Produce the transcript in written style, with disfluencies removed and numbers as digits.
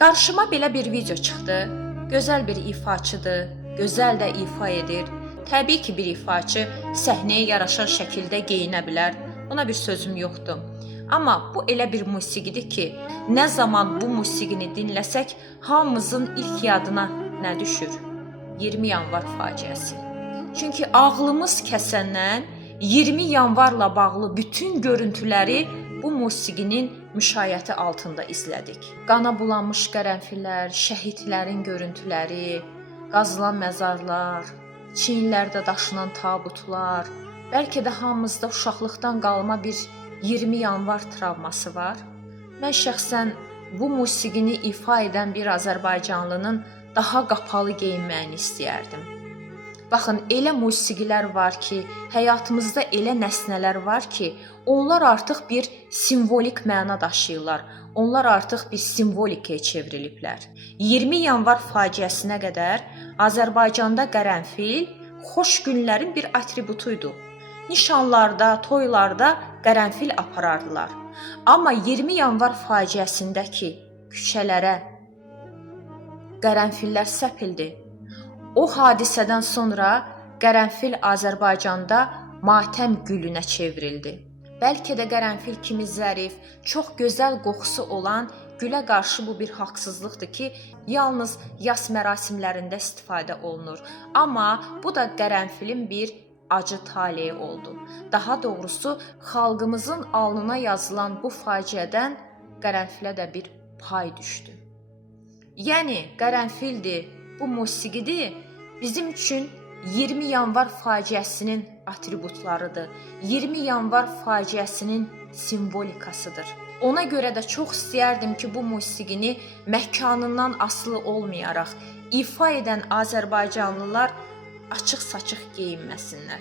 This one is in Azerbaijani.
Qarşıma belə bir video çıxdı. Gözəl bir ifaçıdır, gözəl də ifa edir. Təbii ki, bir ifaçı səhnəyə yaraşan şəkildə geyinə bilər. Buna bir sözüm yoxdur. Amma bu elə bir musiqidir ki, nə zaman bu musiqini dinləsək, hamımızın ilk yadına nə düşür? 20 yanvar faciəsi. Çünki ağlımız kəsəndən 20 yanvarla bağlı bütün görüntüləri bu musiqinin müşayiəti altında izlədik. Qana bulanmış qərənfillər, şəhidlərin görüntüləri, qazılan məzarlar, çiyinlərdə daşınan tabutlar, bəlkə də hamımızda uşaqlıqdan qalma bir 20 yanvar travması var. Mən şəxsən bu musiqini ifa edən bir Azərbaycanlının daha qapalı geyinməyini istəyərdim. Baxın, elə musiqilər var ki, həyatımızda elə nəsnələr var ki, onlar artıq bir simvolik məna daşıyırlar. Onlar artıq bir simvolikaya çevriliblər. 20 yanvar faciəsinə qədər Azərbaycanda qərənfil xoş günlərin bir atributuydu. Nişanlarda, toylarda qərənfil aparardılar. Amma 20 yanvar faciəsindəki küçələrə qərənfillər səpildi. O hadisədən sonra qərənfil Azərbaycanda matəm gülünə çevrildi. Bəlkə də qərənfil kimi zərif, çox gözəl qoxusu olan gülə qarşı bu bir haqsızlıqdır ki, yalnız yas mərasimlərində istifadə olunur. Amma bu da qərənfilin bir acı taleyi oldu. Daha doğrusu, xalqımızın alnına yazılan bu faciədən qərənfilə də bir pay düşdü. Yəni, qərənfildir, bu musiqidir, bizim üçün 20 yanvar faciəsinin atributlarıdır. 20 yanvar faciəsinin simvolikasıdır. Ona görə də çox istəyərdim ki, bu musiqini məkanından asılı olmayaraq ifa edən Azərbaycanlılar açıq-saçıq geyinməsinlər.